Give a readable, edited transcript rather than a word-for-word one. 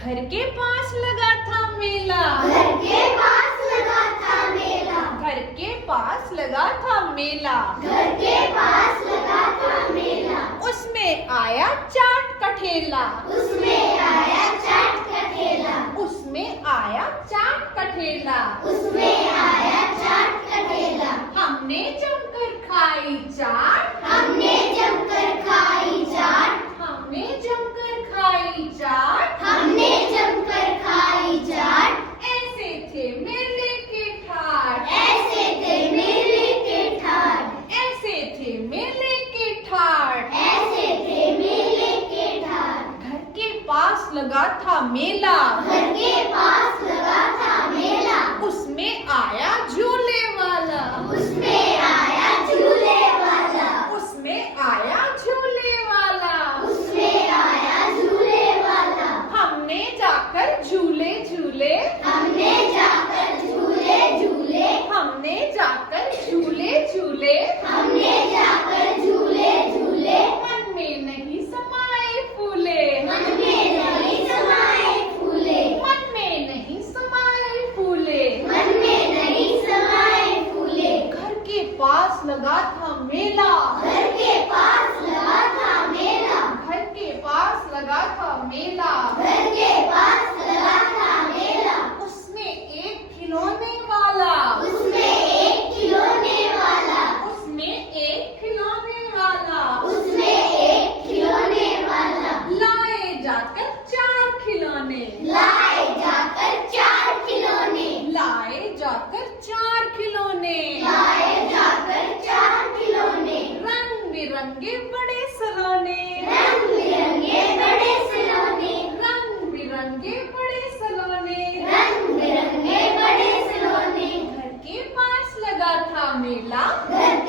घर के पास लगा था मेला। घर के पास लगा था मेला। घर के पास लगा था मेला। घर के पास लगा था मेला। उसमें आया चाट का ठेला। उसमें आया चाट का ठेला। उसमें आया चाट का ठेला। उसमें आया चाट का ठेला। हमने जमकर खाई चाट। हमने जमकर खाई चाट। हमने जमकर खाई चाट। हमने जमकर खाई चाट। ऐसे थे मेले के ठाट। ऐसे थे मेले के ठाट। ऐसे थे मेले के ठाट। ऐसे थे मेले के ठाट। घर के पास लगा था मेला। घर के पास लगा था मेला। उसमें आया झूले वाला। उसमें आया झूले वाला। उसमें आया झूले वाला। उसमें आया झूले वाला। हमने जाकर झूले झूले। हमने जाकर झूले झूले। हमने जाकर झूले झूले। हमने जाकर झूले झूले। मन में नहीं समाए फूले। मन में नहीं समाए फूले। मन में नहीं समाए फूले। मन में नहीं समाए फूले। घर के पास लगा था मेला। घर के पास लगा था मेला। घर के पास लगा था मेला। घर के पास लगा था मेला। उसमें एक खिलौने वाला। उसमें एक खिलौने वाला। उसमें एक खिलौने वाला। उसमें एक खिलौने वाला। लाए जाकर 4 खिलौने। लाए जाकर 4 खिलौने। लाए जाकर 4 खिलौने। लाए जाकर 4 खिलौने। रंग बिरंगे बड़े सलोने। रंग बिरंगे बड़े खिलौने। रंग बिरंगे बड़े सलोने। रंग बिरंगे बड़े खिलौने। घर के पास लगा था मेला। घर